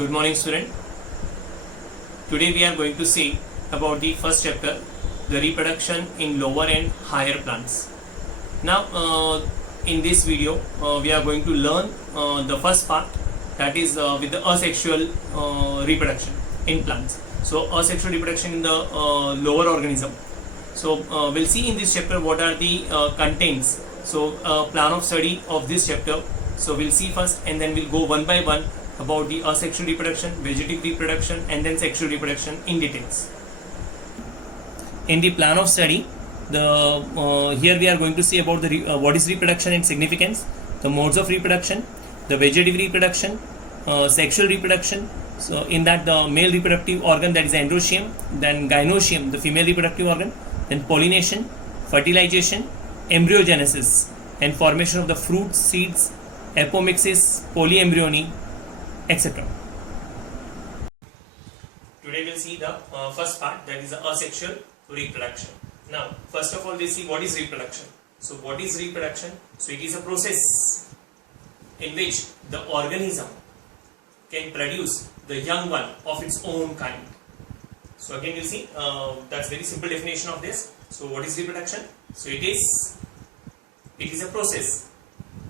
Good morning, student. Today we are going to see about the first chapter, the reproduction in lower and higher plants. Now, in this video, we are going to learn the first part, that is with the asexual reproduction in plants. So, asexual reproduction in the lower organism. So, we'll see in this chapter what are the contents. So, plan of study of this chapter. So, we'll see first, and then we'll go one by one about the asexual reproduction, vegetative reproduction, and then sexual reproduction in details. In the plan of study, here we are going to see about the what is reproduction and significance, the modes of reproduction, the vegetative reproduction, sexual reproduction. So in that, the male reproductive organ, that is androecium, then gynoecium, the female reproductive organ, then pollination, fertilization, embryogenesis, and formation of the fruits, seeds, apomixis, polyembryony, etc. Today we'll see the first part, that is the asexual reproduction. Now, first of all, we'll see what is reproduction. So, what is reproduction? So, it is a process in which the organism can produce the young one of its own kind. So, again, you'll see that's very simple definition of this. So, what is reproduction? So, it is a process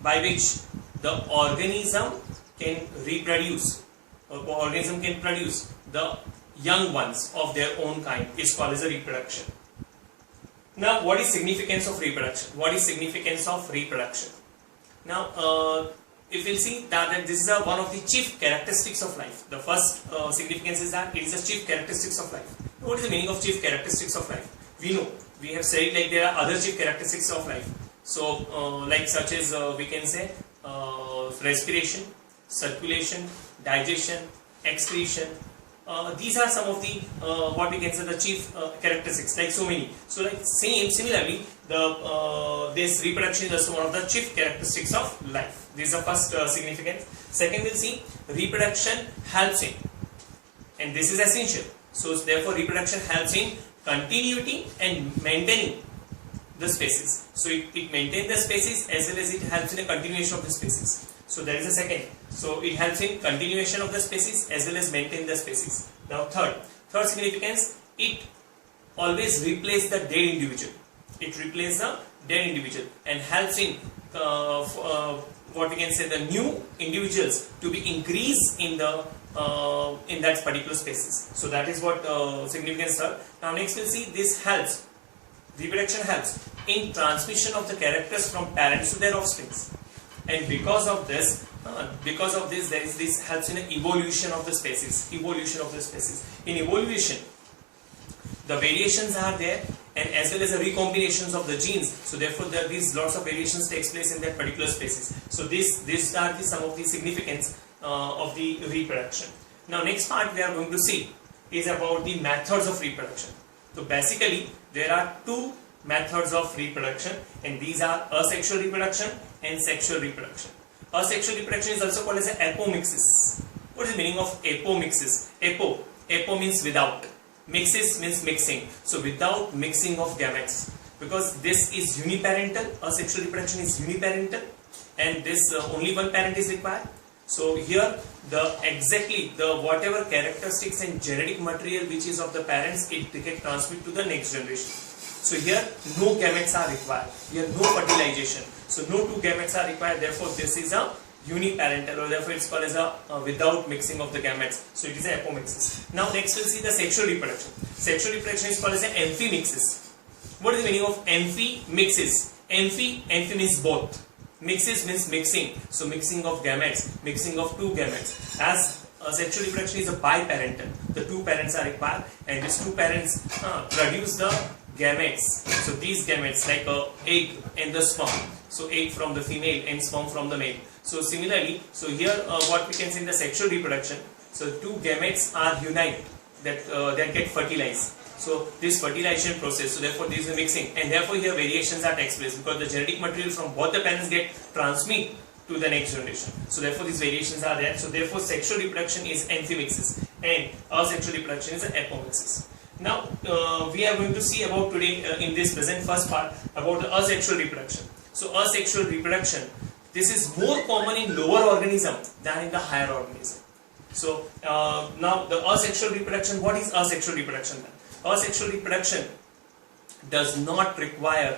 by which the organism can reproduce, or organism can produce the young ones of their own kind. It's called as a reproduction. Now, what is significance of reproduction? What is significance of reproduction? Now, if we'll see that this is one of the chief characteristics of life. The first significance is that it is a chief characteristics of life. What is the meaning of chief characteristics of life? We know, we have said like there are other chief characteristics of life. So, like such as we can say respiration, circulation, digestion, excretion. These are some of the what we can say the chief characteristics, like so many. So like similarly, this reproduction is also one of the chief characteristics of life. This is the first significance. Second, we'll see reproduction helps in, and this is essential. So therefore, reproduction helps in continuity and maintaining the species. So it maintains the species as well as it helps in the continuation of the species. So that is the second. So it helps in continuation of the species as well as maintain the species. Now third significance, it always replaces the dead individual. It replaces the dead individual and helps in what we can say the new individuals to be increased in the in that particular species. So that is what significance are. Now next we'll see this helps. Reproduction helps in transmission of the characters from parents to their offspring. And because of this, there is this helps in the evolution of the species. In evolution, the variations are there, and as well as the recombinations of the genes. So therefore, these lots of variations takes place in that particular species. So these are some of the significance of the reproduction. Now, next part we are going to see is about the methods of reproduction. So basically, there are two methods of reproduction, and these are asexual reproduction and sexual reproduction. Asexual reproduction is also called as apomixis. What is the meaning of apomixis? Apo means without. Mixis means mixing. So without mixing of gametes. Because this is uniparental, asexual reproduction is uniparental, and this only one parent is required. So here whatever characteristics and genetic material which is of the parents, it can transmit to the next generation. So here no gametes are required. Here no fertilization. So no two gametes are required. Therefore this is a uniparental, or therefore it's called as a without mixing of the gametes. So it is a apomixis. Now next we'll see the sexual reproduction. Sexual reproduction is called as an amphimixis. What is the meaning of amphimixis? Amphi means both. Mixis means mixing. So mixing of gametes, mixing of two gametes. As sexual reproduction is a biparental, the two parents are required, and these two parents produce the gametes. So these gametes, like egg and the sperm. So egg from the female and sperm from the male. So similarly, so here what we can see in the sexual reproduction, so two gametes are unite that get fertilized. So this fertilization process, so therefore there is a mixing, and therefore here variations are takes place because the genetic material from both the parents get transmit to the next generation. So therefore these variations are there. So therefore sexual reproduction is amphimixis and asexual reproduction is apomixis. Now we are going to see about today in this present first part about the asexual reproduction. So asexual reproduction, this is more common in lower organism than in the higher organism. So now the asexual reproduction. What is asexual reproduction then? Asexual reproduction does not require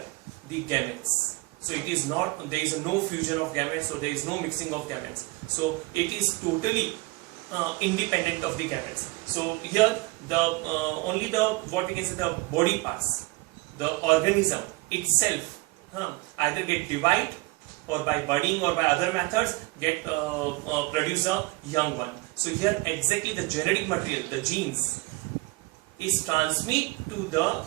the gametes. So it is not, there is no fusion of gametes, so there is no mixing of gametes. So it is totally independent of the gametes. So here the only the, what we can say, the body parts, the organism itself either get divide, or by budding or by other methods get produce a young one. So here exactly the genetic material, the genes, is transmit to their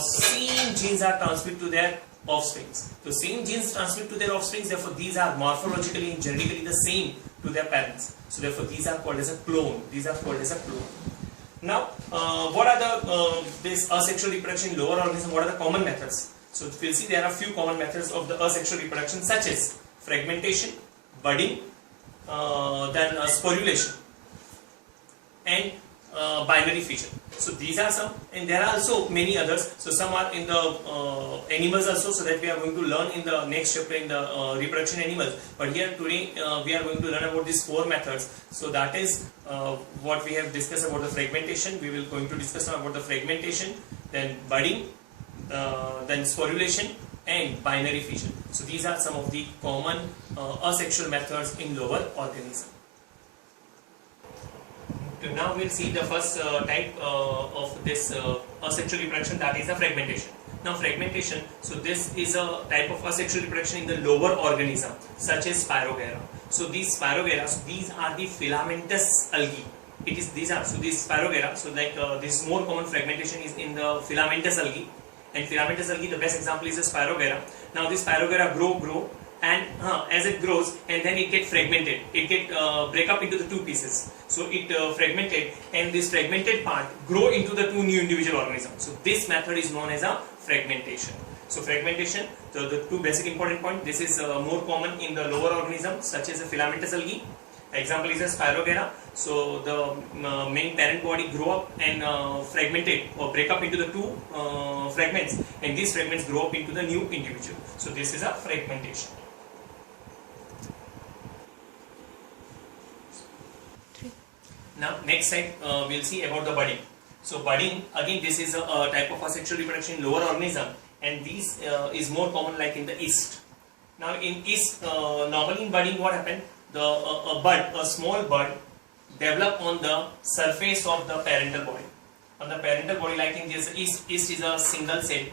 same genes are transmit to their offsprings. So same genes transmit to their offsprings, therefore these are morphologically and genetically the same to their parents. So therefore these are called as a clone. These are called as a clone. Now what are the this asexual reproduction in lower organism? What are the common methods? So we'll see there are few common methods of the asexual reproduction, such as fragmentation, budding, then sporulation, and binary fission. So these are some, and there are also many others. So some are in the animals also, so that we are going to learn in the next chapter in the reproduction animals. But here today we are going to learn about these 4 methods. So that is what we have discussed about the fragmentation. We will going to discuss now about the fragmentation, then budding, then sporulation, and binary fission. So these are some of the common asexual methods in lower organism. Now we'll see the first type of this asexual reproduction, that is the fragmentation. Now fragmentation, so this is a type of asexual reproduction in the lower organism, such as Spirogyra. So these Spirogyra, so these are the filamentous algae. It is these Spirogyra. So like this more common fragmentation is in the filamentous algae, and filamentous algae, the best example is the Spirogyra. Now this Spirogyra grow, and as it grows, and then it get fragmented, it get break up into the 2 pieces. So it fragmented, and this fragmented part grow into the 2 new individual organisms. So this method is known as a fragmentation. So fragmentation, the 2 basic important points. This is more common in the lower organisms, such as the filamentous algae. Example is a Spirogyra. So the main parent body grow up and fragmented or break up into the 2 fragments, and these fragments grow up into the new individual. So this is a fragmentation. Now next side we'll see about the budding. So budding, again this is a type of asexual reproduction in lower organism, and this is more common like in the yeast. Now in yeast, normally in budding what happened? A small bud develop on the surface of the parental body. On the parental body, like in this yeast is a single cell.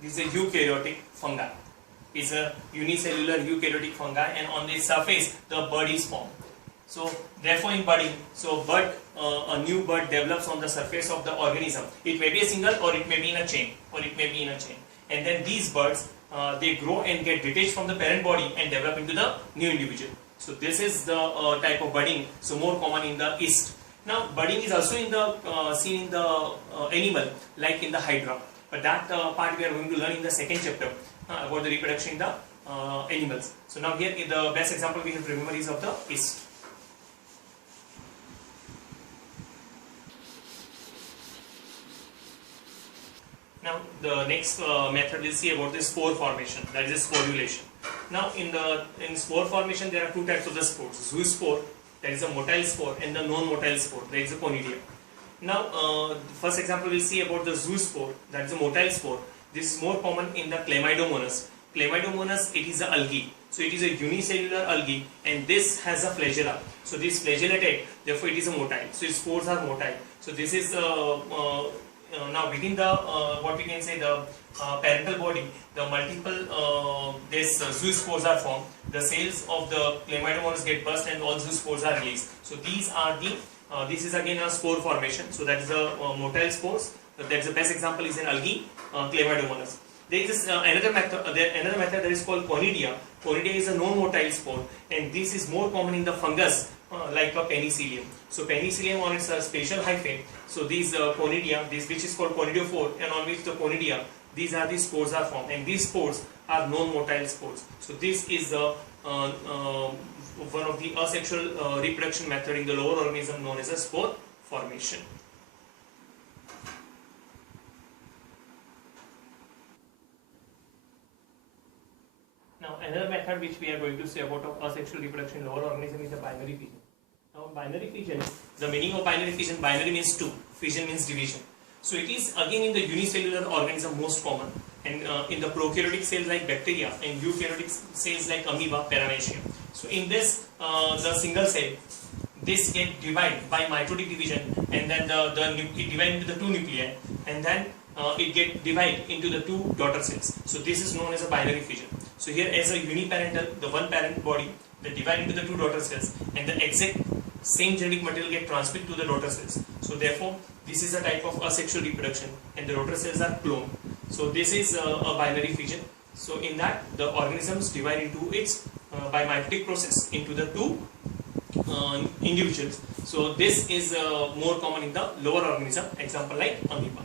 This is a eukaryotic fungi. It's a unicellular eukaryotic fungi, and on the surface the bud is formed. So therefore in budding, so a new bud develops on the surface of the organism. It may be a single, or it may be in a chain, and then these buds they grow and get detached from the parent body and develop into the new individual. So this is the type of budding, so more common in the yeast. Now budding is also in the seen in the animal, like in the hydra, but that part we are going to learn in the second chapter about the reproduction in the animals. So now here the best example we have to remember is of the yeast. Now the next method we'll see about the spore formation, that is sporulation. Now in spore formation there are 2 types of the spores: zoospore, that is a motile spore, and the non-motile spore, that is a conidia. Now first example we'll see about the zoospore, that is a motile spore. This is more common in the Chlamydomonas. Chlamydomonas, it is a algae, so it is a unicellular algae, and this has a flagella. So this flagellated, therefore it is a motile. So its spores are motile. So this is now within the what we can say the parental body, the multiple zoospores are formed. The cells of the Chlamydomonas get burst, and all zoospores are released. So these are the this is again a spore formation. So that is a motile spores. That is the best example is in algae, Chlamydomonas. There is another method that is called conidia. Conidia is a non-motile spore, and this is more common in the fungus like a penicillium. So penicillium on its spatial hyphae. So these conidia, this which is called conidiophore, and on which the conidia, these are the spores are formed, and these spores are non-motile spores. So this is one of the asexual reproduction method in the lower organism known as a spore formation. Now another method which we are going to say about asexual reproduction in lower organism is the binary fission. Now binary fission, the meaning of binary fission, binary means two, fission means division. So it is again in the unicellular organism most common, and in the prokaryotic cells like bacteria and eukaryotic cells like amoeba, paramecium. So in this, the single cell, this get divided by mitotic division, and then it divide into the two nuclei, and then it get divided into the two daughter cells. So this is known as a binary fission. So here as a uniparental, the one parent body, they divide into the two daughter cells, and the exact same genetic material get transmitted to the daughter cells. So therefore this is a type of asexual reproduction, and the daughter cells are cloned. So this is a binary fission. So in that, the organisms divide into its by mitotic process into the two individuals. So this is more common in the lower organism, example like amoeba.